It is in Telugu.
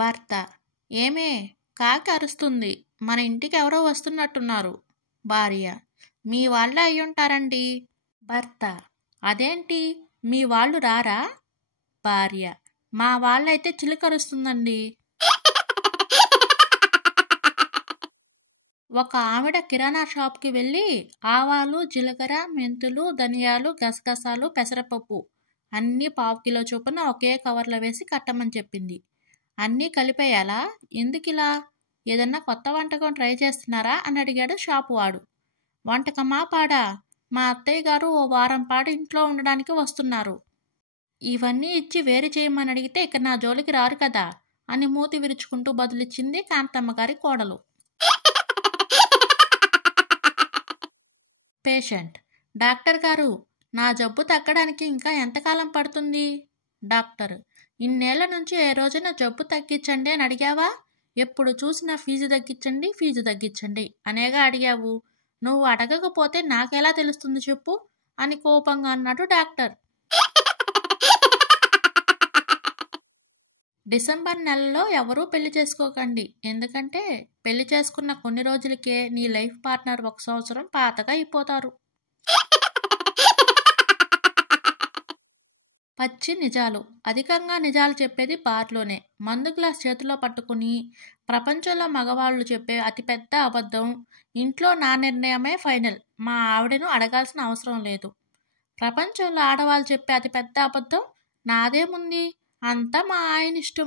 భర్త: ఏమే, కాకి అరుస్తుంది, మన ఇంటికి ఎవరో వస్తున్నట్టున్నారు. భార్య: మీ వాళ్ళే అయ్యుంటారండి. భర్త: అదేంటి, మీ వాళ్ళు రారా? భార్య: మా వాళ్ళైతే చిలుకరుస్తుందండి. ఒక ఆవిడ కిరాణా షాప్కి వెళ్ళి ఆవాలు, జీలకర్ర, మెంతులు, ధనియాలు, గసగసాలు, పెసరపప్పు అన్నీ పావు కిలో చొప్పున ఒకే కవర్లో వేసి కట్టమని చెప్పింది. అన్నీ కలిపేయాలా? ఎందుకిలా? ఏదన్నా కొత్త వంటకం ట్రై చేస్తున్నారా అని అడిగాడు షాపు వాడు. వంటకమా పాడా? మా అత్తయ్య గారు ఓ వారం పాటు ఇంట్లో ఉండడానికి వస్తున్నారు. ఇవన్నీ ఇచ్చి వేరు చేయమని అడిగితే ఇక నా జోలికి రారు కదా అని మూతి విరుచుకుంటూ బదులిచ్చింది కాంతమ్మ గారి కోడలు. పేషెంట్: డాక్టర్ గారు, నా జబ్బు తగ్గడానికి ఇంకా ఎంతకాలం పడుతుంది? డాక్టర్: ఇన్నేళ్ల నుంచి ఏ రోజున జబ్బు తగ్గించండి అని అడిగావా? ఎప్పుడు చూసినా ఫీజు తగ్గించండి, ఫీజు తగ్గించండి అనేగా అడిగావు. నువ్వు అడగకపోతే నాకెలా తెలుస్తుంది చెప్పు అని కోపంగా అన్నాడు డాక్టర్. డిసెంబర్ నెలలో ఎవరూ పెళ్లి చేసుకోకండి. ఎందుకంటే పెళ్లి చేసుకున్న కొన్ని రోజులకే నీ లైఫ్ పార్ట్నర్ 1 సంవత్సరం పాతగా అయిపోతారు. పచ్చి నిజాలు. అధికంగా నిజాలు చెప్పేది బార్లోనే. మందు గ్లాస్ చేతిలో పట్టుకుని ప్రపంచంలో మగవాళ్ళు చెప్పే అతిపెద్ద అబద్ధం: ఇంట్లో నా నిర్ణయమే ఫైనల్, మా ఆవిడను అడగాల్సిన అవసరం లేదు. ప్రపంచంలో ఆడవాళ్ళు చెప్పే అతిపెద్ద అబద్ధం: నాదేముంది, అంతా మా ఆయన ఇష్టం.